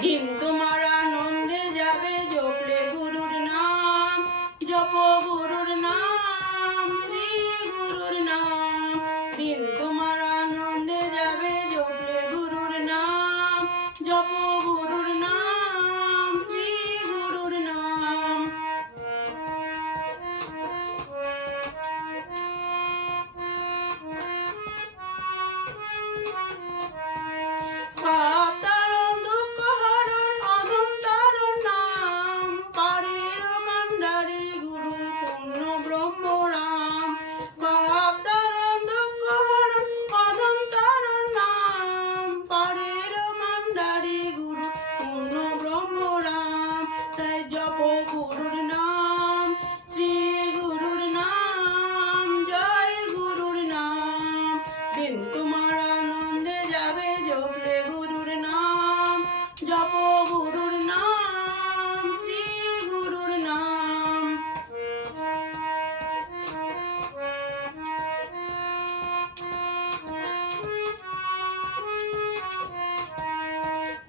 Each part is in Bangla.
দিন তোমার আনন্দে যাবে জপলে গুরুর নাম, জপ গুরুর নাম, শ্রী গুরুর নাম। দিন তোমার আনন্দে যাবে জপলে গুরুর নাম, জপ গুরুর নাম, শ্রী গুরুর নাম। পাপ তারণ দুঃখ হরণ অধম তারণ নাম, পারের কান্ডারি গুরু পূর্ণ ব্রহ্ম রাম। পাপ তারণ দুঃখ হরণ অধম তারণ নাম, পারের কান্ডারি গুরু পূর্ণ ব্রহ্ম রাম। তাই জপ গুরুর নাম, শ্রী গুরুর নাম, জয় গুরুর নাম। দিন তোমার আনন্দে যাবে জপলে গুরুর নাম, জপ গুরুর নাম, শ্রী গুরুর নাম।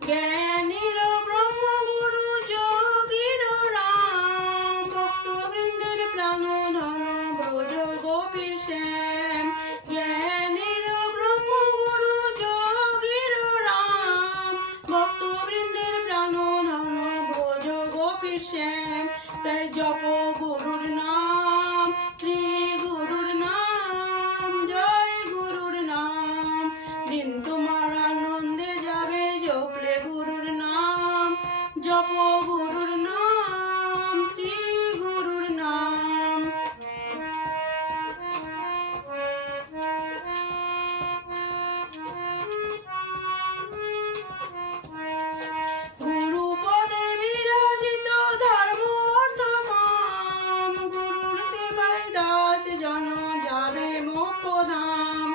জ্ঞানীর ব্রহ্মগুরু যোগীর রাম, ভক্তবৃন্দের প্রাণধন ব্রজ গোপীর শ্যাম। জ্ঞানীর ব্রহ্মগুরু যোগীর রাম, ভক্তবৃন্দের প্রাণধন ব্রজ গোপীর শ্যাম। তাই জপ গুরুর নাম, শ্রী গুরুর নাম, জয় গুরুর নাম। দিন তোমার আনন্দে যাবে জপলে গুরুর নাম, জপ গুরুর নাম, শ্রী গুরুর নাম। গুরু পদে বিরাজিত ধর্ম অর্থ কাম, গুরুর সেবায় দাস জন যাবে মোক্ষ ধাম।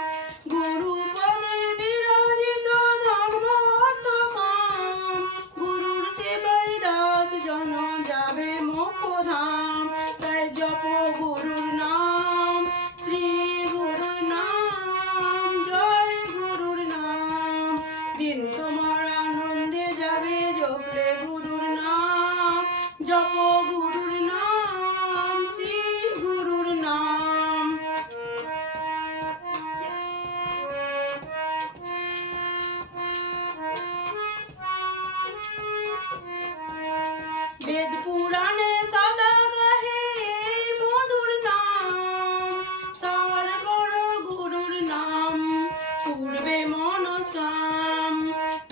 গুরু পদে বিরাজিত ধর্ম অর্থ কাম, গুরুর সেবায় দাস জন যাবে মোক্ষ ধাম। তাই জপ গুরুর নাম, শ্রী গুরুর নাম, জয় গুরুর নাম। দিন তোমার আনন্দে যাবে জপলে গুরুর নাম, জপ গুরুর নাম, শ্রী গুরুর নাম। বেদ পুরাণে সদা গাহে মধুর নাম, সার বড় গুরুর নাম পূর্বে মনস্কাম।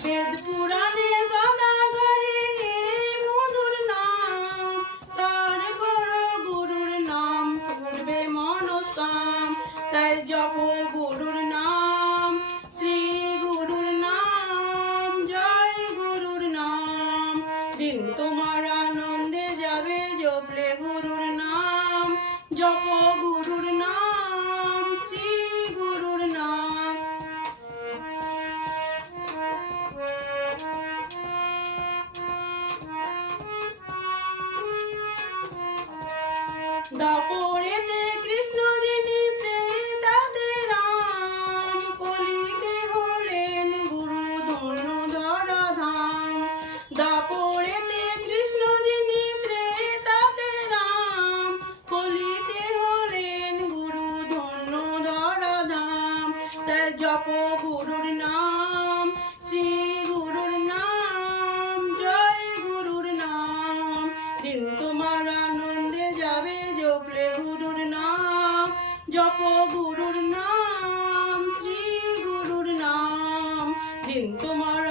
বেদ পুরাণে সদা গাহে মধুর নাম, সার বড় গুরুর নাম পূর্বে মনস্কাম। তাই জপ গুরুর নাম, শ্রী গুরুর নাম, জয় গুরুর নাম। দিন তোমার আনন্দে যাবে জপলে গুরুর নাম, জপ গুরুর নাম, শ্রী গুরুর নাম। দাপরেতে কৃষ্ণ যিনি প্রেতাদের রাম, কলিতে হলেন গুরু ধন্য ধরাধাম। দাপরেতে কৃষ্ণ যিনি প্রেতাদের রাম, কলিতে হলেন গুরু ধন্য ধরাধাম। তাই জপ গুরুর নাম, শ্রী গুরুর নাম, জয় গুরুর নাম। দিন তোমার আনন্দে যাবে জপলে গুরুর নাম, জপ গুরুর নাম, শ্রী গুরুর নাম। দিন তোমার